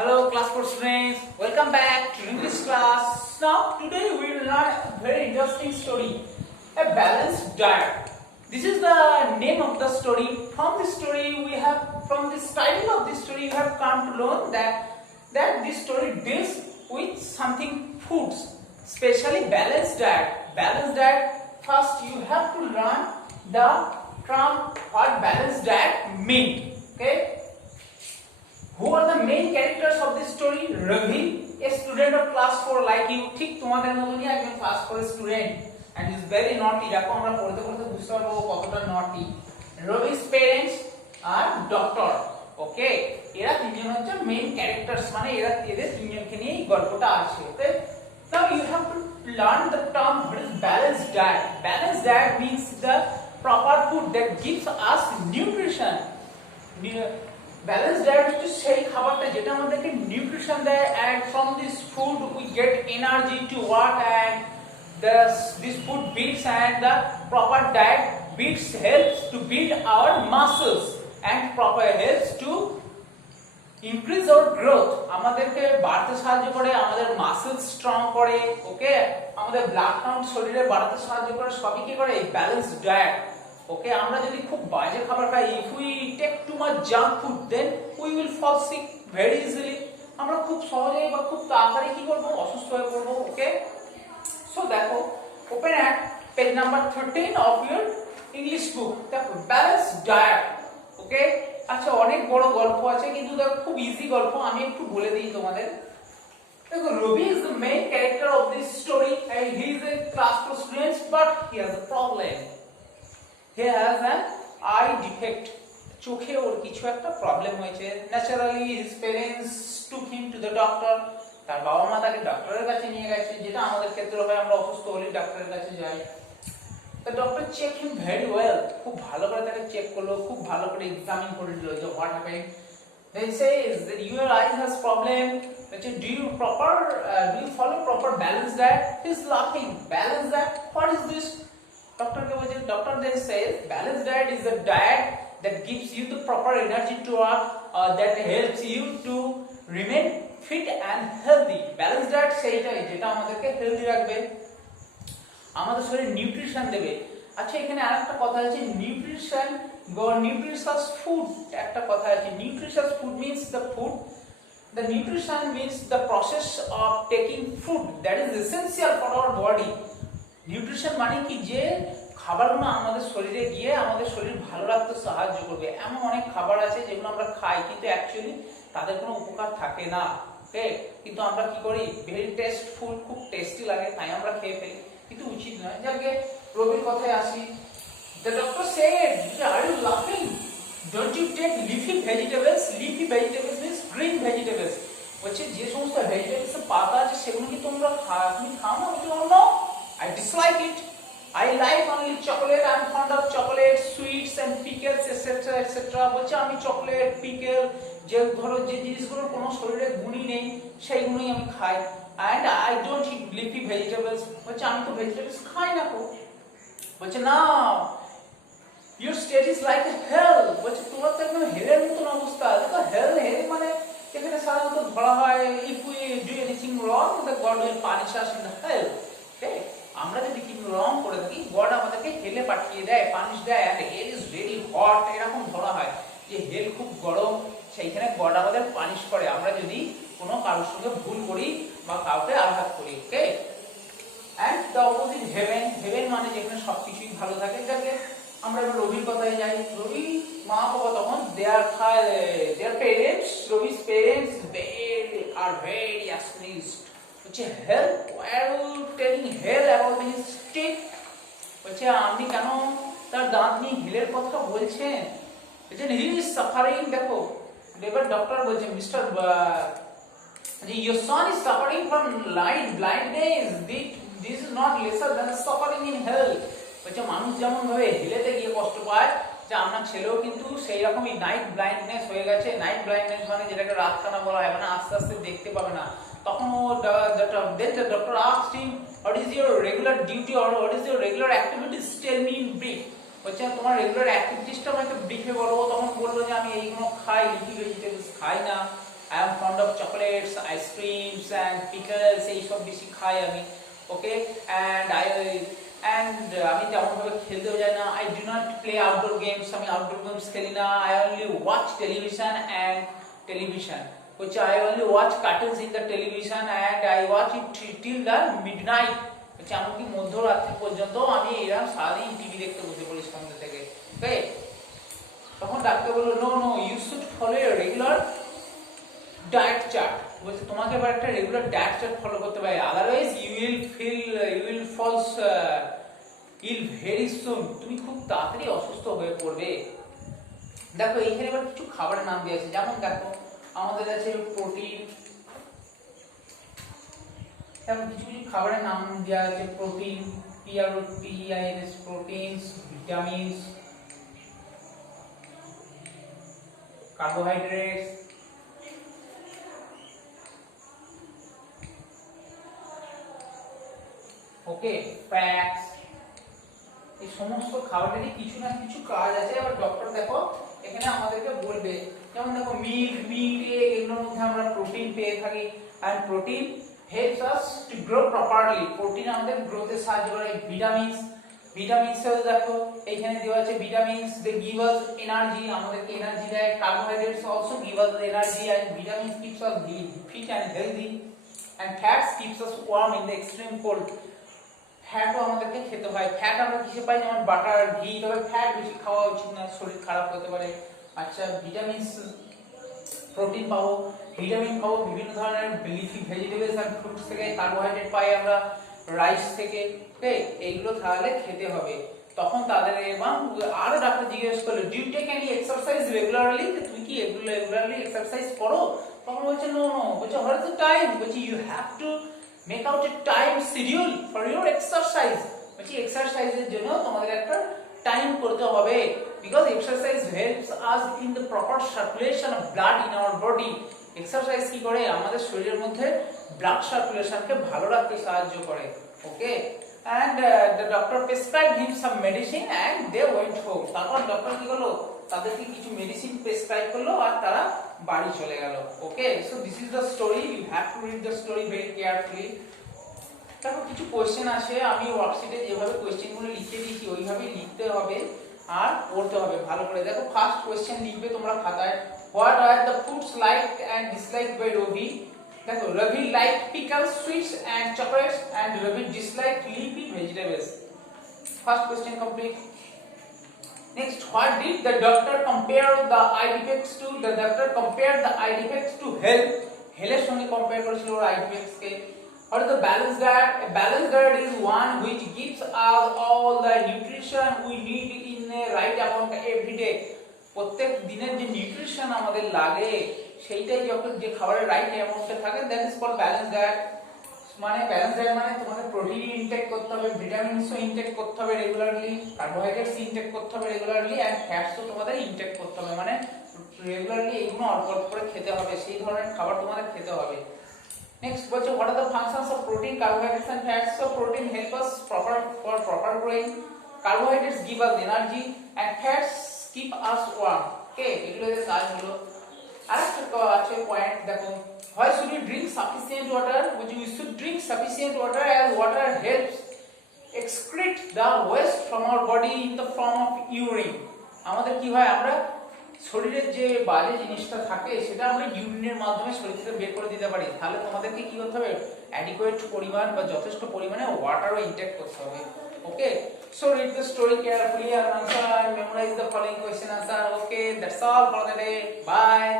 Hello class 4 students, welcome back to English class. Now today we will learn a very interesting story, a balanced diet. This is the name of the story. From this title of this story you have come to learn that this story deals with something foods, especially balanced diet. Balanced diet, first you have to learn the term what balanced diet means. Okay? Who are the main characters of this story? Ravi, a student of class 4 like you. ঠিক তোমাদের মতনই একজন class 4 student and is very naughty. দেখো আমরা পড়তে পড়তে বুঝতে পারবো কতটা naughty. Ravi's parents আর ডক্টর। ওকে, এরা তিনজন হচ্ছে মেইন ক্যারেক্টারস, মানে এদের তিনজনকে নিয়ে এই গল্পটা আছে। ওকে, now you have to learn the term what is balanced diet. Balanced diet means the proper food that gives us nutrition. Balanced diet হচ্ছে সেই খাবারটা যেটা আমাদেরকে নিউট্রিশন দেয়, and from this food we get energy to work, and this food builds, and the proper diet helps to build our muscles and proper helps to increase our growth. আমাদেরকে বাড়তে সাহায্য করে, আমাদের মাসেলস স্ট্রং করে। ওকে, আমাদের blood count শরীরে বাড়াতে সাহায্য করে। সবই কি করে? Balanced diet. ওকে, আমরা যদি খুব বাজে খাবার খাই, if we take too much junk food then we will fall sick very easily. আমরা খুব সহজেই বা খুব তাড়াতাড়ি কি করব? অসুস্থ হয়ে পড়ব। ওকে, সো দেখো, open at page number 13 of your English book. দেখো balanced diet. ওকে, আচ্ছা অনেক বড় গল্প আছে, কিন্তু দেখো খুব ইজি গল্প, আমি একটু বলে দিই তোমাদের। দেখো, Ravi is the main character of this story and he is a class 4 student, but he has a problem. He has an eye defect. চোখে ওর কিছু একটা প্রবলেম হয়েছে। Naturally his parents took him to the doctor. তার বাবা মা তাকে ডক্টরের কাছে নিয়ে গেছে, যেটা আমাদের ক্ষেত্রে হয় আমরা অসুস্থ হলে ডক্টরের কাছে যাই। The doctor checked him very well. খুব ভালো করে তাকে চেক করলো, খুব ভালো করে এক্সামিন করে দিল যে what happened. Then says that your eye has problem. Do you follow proper balanced diet? He's laughing. Balanced diet? What is this? Doctor then says balanced diet is a diet that gives you the proper energy to work, that helps you to remain fit and healthy. Balanced diet সেইটাই যেটা আমাদেরকে healthy রাখবে, আমাদের শরীরে nutrition দেবে। আচ্ছা, এখানে আরেকটা কথা আছে, নিউট্রিশন বা নিউট্রিশাস ফুড। একটা কথা আছে, nutritious food means the food. The nutrition means the process of taking food that is essential for our body. Nutrition মানে কি? যে খাবারগুলো আমাদের শরীরে গিয়ে আমাদের শরীর ভালো রাখতে সাহায্য করবে। এমন অনেক খাবার আছে যেগুলো আমরা খাই কিন্তু অ্যাকচুয়ালি তাদের কোনো উপকার থাকে না। ওকে, কিন্তু আমরা কি করি? ভেরি টেস্টফুল, খুব টেস্টি লাগে তাই আমরা খেয়ে ফেলি, কিন্তু উচিত নয়। যাকে রবির কথায় আসি, the doctor said, are you laughing? Don't you take leafy vegetables? Leafy vegetables means green vegetables. বলছে যে সমস্ত ভেজিটেবলস এর পাতা আছে সেগুলো কি তুমি খাও না? বলছে no, I dislike it. I like only chocolate. I am fond of chocolate, sweets and pickles, etc. etc. বলছে আমি চকলেট, পিকল, যে ধরো যে জিনিসগুলোর কোনো শরীরে গুণই নেই সেইগুলোই আমি খাই, and I don't eat leafy vegetables. বলছে আমি তো ভেজিটেবলস খাই না। বলছে না, your state is like a hell. বলছে তোমার তো একদম হেলের মতন অবস্থা। দেখো হেল মানে এখানে সাধারণত ধরা হয় if we do anything wrong the God will punish us in the hell. Okay, আমরা যদি কিছু রং করে থাকি গড আমাদেরকে হেলে পাঠিয়ে দেয়, পানিশ দেয়, and hell is very hot, এরকম ধরা হয় যে হেল খুব গরম, সেইখানে গড আমাদের পানিশ করে আমরা যদি কোনো কারোর সঙ্গে ভুল করি বা কাউকে আঘাত করি। Okay, and the opposite heaven. Heaven মানে যেখানে সবকিছুই ভালো থাকে। যাকে আমরা এবার রবির কথায় যাই। রবি মা বাবা তখন their parents, Ravi's parents are very astonished. বলছে hell, why are you telling hell about his teeth? বলছে আপনি কেন তার দাঁত নিয়ে হেলের কথা বলছেন? বলছেন he is suffering. দেখো এবার ডক্টর বলছে mister your son is suffering from blindness. This is not lesser than suffering in hell. বলছে মানুষ যেমন ভাবে হেলেতে গিয়ে কষ্ট পায়, যে আমার ছেলেও কিন্তু সেই রকমই নাইট ব্লাইন্ডনেস হয়ে গেছে। নাইট ব্লাইন্ডনেস মানে যেটাকে রাতকানা বলা হয়, মানে আস্তে আস্তে দেখতে পাবে না। তখন ও doctor asked him what is your regular duty or what is your regular activities, tell me in brief. বলছে তোমার রেগুলার অ্যাক্টিভিটিসটা আমাকে ব্রিফে বলো। তখন বললো যে আমি এইগুলো খাই, লিফি ভেজিটেবলস খাই না, I am fond of chocolate chocolates, ice creams and pickles এই সব বেশি খাই আমি। ওকে, and আমি তেমন ভাবে খেলতেও যাই না। I do not play outdoor games, আমি আউটডোর গেমস খেলি না। I only watch television and television which I only watch cartoons in the television and I watch it till the midnight, হচ্ছে এমনকি মধ্যরাত্রি পর্যন্ত আমি এরকম সারাদিন টিভি দেখতে বসে পড়ি সন্ধ্যা থেকে। ওকে, তখন ডাক্তার বললো no no you should follow a regular diet chart, বলছে তোমাকে এবার একটা রেগুলার ডায়েট চার্ট ফলো করতে হবে, otherwise you will falls ill very soon, তুমি খুব তাড়াতাড়ি অসুস্থ হয়ে পড়বে। দেখো এইখানে এবার কিছু খাবারের নাম দেওয়া আছে, যেমন দেখো আমাদের আছে প্রোটিন, যেমন কিছু কিছু খাবারের নাম দেওয়া আছে protein, PROTEINS, proteins, vitamins, carbohydrates, okay, fats, এই সমস্ত খাবারেরই কিছু না কিছু কাজ আছে। আবার ডক্টর দেখো এখানে আমাদেরকে বলবে, যেমন দেখো মিল্ক, মিট, এগ, এগুলোর মধ্যে আমরা প্রোটিন পেয়ে থাকি and protein helps us to grow properly, protein আমাদের গ্রোথে সাহায্য করে। ভিটামিনস, ভিটামিনসও দেখো এখানে দেওয়া আছে vitamins, they give us energy, আমাদেরকে এনার্জি দেয়। Carbohydrates also give us energy and vitamins keeps us fit and healthy and fats keeps us warm in the extreme cold, ফ্যাটও আমাদেরকে খেতে হয়। ফ্যাট আমরা কিসে পাই, যেমন বাটার, ঘি, তবে ফ্যাট বেশি খাওয়া উচিত না, শরীর খারাপ হতে পারে। আচ্ছা, ভিটামিনস, প্রোটিন পাবো, ভিটামিন পাবো বিভিন্ন ধরনের লিফি ভেজিটেবলস আর ফ্রুটস থেকে, কার্বোহাইড্রেট পাই আমরা রাইস থেকে। ওকে, এইগুলো তাহলে খেতে হবে। তখন তাদের এবং আরো ডাক্তার জিজ্ঞেস করলো do you take any exercise regularly, তুমি কি রেগুলারলি এক্সারসাইজ করো? তখন বলছে নো নো, বলছে হোয়াট ইজ দ্য টাইম, বলছে you have to make out a time schedule for your exercise, বলছি এক্সারসাইজের জন্য তোমাদের একটা টাইম করতে হবে, because exercise helps us in the proper circulation of blood in our body, exercise কি করে আমাদের শরীরের মধ্যে ব্লাড সার্কুলেশনকে ভালো রাখতে সাহায্য করে। ওকে, and the doctor prescribed him some medicine and they went home, তারপর ডক্টর কি করলো, তাদেরকে কিছু মেডিসিন প্রেসক্রাইব করলো আর তারা বাড়ি চলে গেল। Okay, so this is the story, you have to read the story very carefully. তারপর কিছু কোশ্চেন আসে, আমি ওয়ার্কশিটে যেভাবে কোশ্চেনগুলো লিখতে দিয়েছি ওইভাবে লিখতে হবে আর পড়তে হবে ভালো করে। দেখো ফার্স্ট কোশ্চেন লিখবে তোমরা খাতায়, what are the foods like and dislike by Ravi. দেখো Ravi like pickles, sweets and chocolates and Ravi dislike leafy vegetables. First question complete. Next, what did the doctor compare the eye defects to? The doctor compared the eye defects to health. Health সঙ্গে compare করেছিল ওর eye defects K. What is the balanced diet? A balanced diet is one which gives us all the nutrition we need in a right amount every day. প্রত্যেক দিনের যে nutrition আমাদের লাগে সেইটাই যখন যে খাবারের রাইট অ্যামাউন্টে থাকে that is called balanced diet. মানে ব্যালেন্স ডায়েট মানে তোমাকে প্রোটিন ইনটেক করতে হবে, ভিটামিনসও ইনটেক করতে হবে রেগুলারলি, কার্বোহাইড্রেটস ইনটেক করতে হবে রেগুলারলি এন্ড ফ্যাটসও তোমাদের ইনটেক করতে হবে, মানে রেগুলারলি এইগুলো অল্প অল্প করে খেতে হবে, সেই ধরনের খাবার তোমাদের খেতে হবে। নেক্সট বলছে what are the functions of protein, carbohydrates and fats. So protein help us proper growing, carbohydrates give us energy and fats keep us warm. Okay, এগুলো এর কাজ হলো। আরেকটা আছে পয়েন্ট দেখো, why should you drink sufficient water? You should drink sufficient water as water helps excrete the waste from our body in the form of urine. আমাদের কি হয়, আমরা শরীরের যে বাজে জিনিসটা থাকে সেটা আমরা ইউরিনের মাধ্যমে শরীর থেকে বের করে দিতে পারি। তাহলে তোমাদেরকে কি করতে হবে, অ্যাডিকুয়েট পরিমাণ বা যথেষ্ট পরিমাণে ওয়াটারও ইনটেক করতে হবে। ওকে, so read the story carefully and answer and memorize the following question answer. Okay, that's all for the day. Bye.